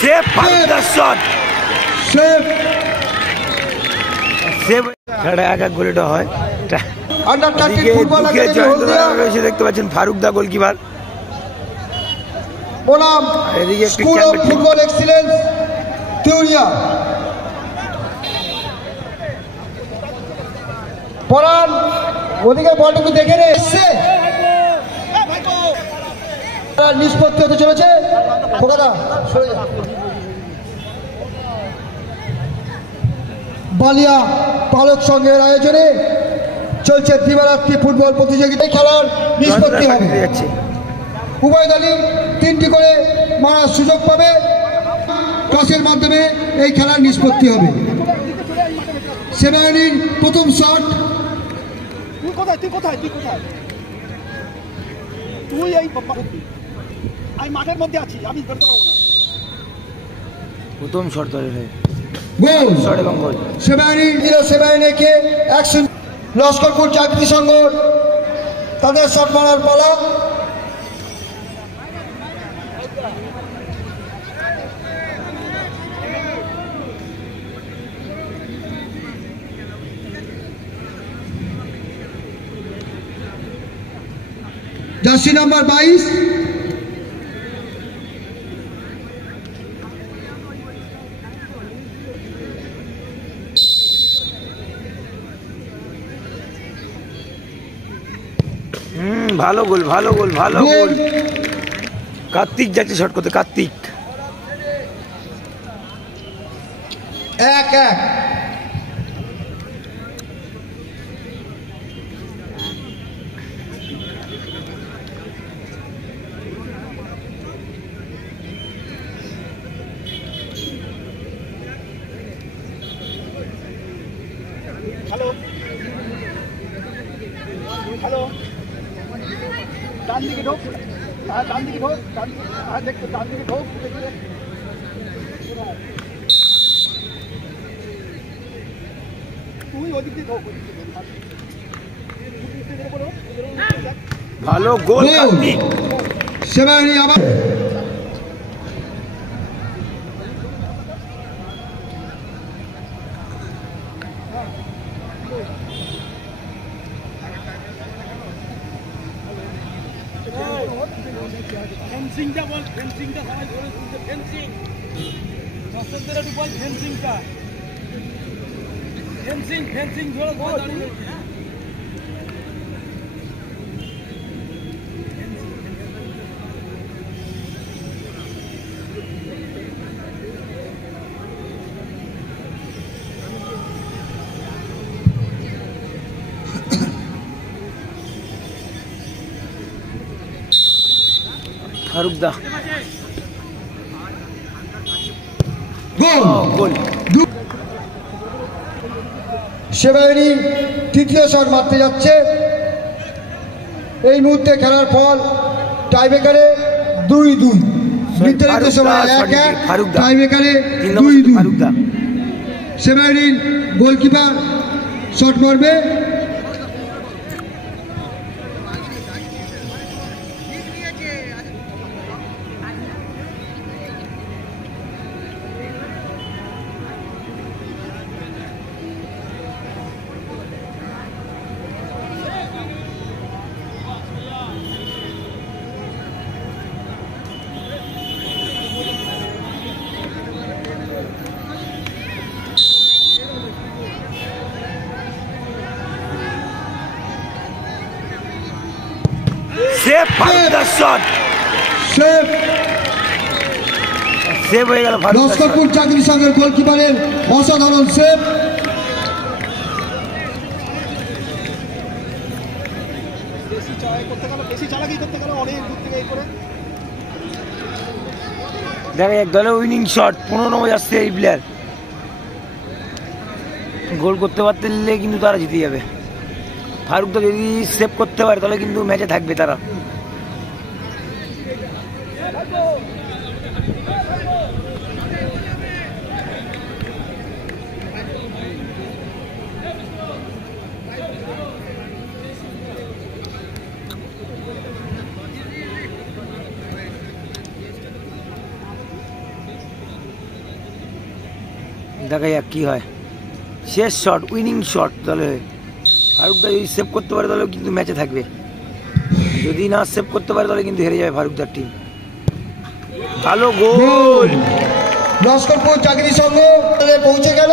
Save ফারুকদা shot save save খেলা এক এক গোলটা হয়। আন্ডার 30 ফুটবল একাডেমি হলদিয়া এসে দেখতে পাচ্ছেন ফারুকদা গোলকিপার। বনাম স্কুল অফ ফুটবল এক্সিলেন্স তিউরিয়া। পরান ওদিকে বলটুকু দেখে এসছে, নিষ্পত্তি হতে চলেছে। বালিয়া পালক সংঘের আয়োজনে চলছে দিবারাত্রি ফুটবল প্রতিযোগিতায় খেলার নিষ্পত্তি হবে। উভয় দলই 3টি করে মারার সুযোগ পাবে। টসের মাধ্যমে এই খেলার নিষ্পত্তি হবে। সেনাবাহিনীর প্রথম শট। মাঠের মধ্যে আছি, আমি ধরতে পারবো না। প্রথম শট ধরে গোল সেনাবাহিনী দিল সেনাবাহিনীকে অ্যাকশন। লস্করপুর জাগৃতি সংঘ তাদের শট মারার পালা। জার্সি নাম্বার 22 ভালো গোল ভালো গোল ভালো গোল। কার্তিক যাচ্ছে শট করতে, কার্তিক 1-1। হ্যালো হ্যালো, ডান দিকে ঢোক, ডান দিকে ঢোক, দেখতে ডান দিকে ঢোক। তুই ওদিক দিয়ে ঢোক, ভালো গোল কার্তিক। সেনাবাহিনী আবার ফেন্সিংটা বল, ফেন্সিংটা সবাই ধরে তুলছে, ফেন্সিং দর্শকদের একটু বল, ফেন্সিংটা ফেন্সিং ফেন্সিং ধরে বল। ফারুকদা গোল। সেনাবাহিনী তৃতীয় শট মারতে যাচ্ছে। এই মুহূর্তে খেলার ফল টাইব্রেকারে 2-2। নির্ধারিত সময় 1-1, টাইব্রেকারে 2-2। সেনাবাহিনীর গোলকিপার শট মারবে। সেভ ফারুকদা শট সেভ সেভ হয়ে গেল। লস্করপুর চাকরি সংঘের গোলকিপারের অসাধারণ সেভ। বেশি চালাকি করতে গেলে অনেক দূর থেকে এই করে দেখে এক দলে উইনিং শট 15 নম্বর আসছে এই প্লেয়ার। গোল করতে পারতে কিন্তু তারা জিতে যাবে। ফারুকদা যদি সেভ করতে পারে তাহলে কিন্তু ম্যাচে থাকবে তারা। দেখা যাক কি হয়। শেষ শট, উইনিং শট দলে ফারুকদা যদি সেভ করতে পারে তাহলে কিন্তু ম্যাচে থাকবে, যদি না সেভ করতে পারে তাহলে কিন্তু হেরে যাবে ফারুকদার টিম। ভালো গোল, লস্করপুর চাকরি সংঘ পৌঁছে গেল।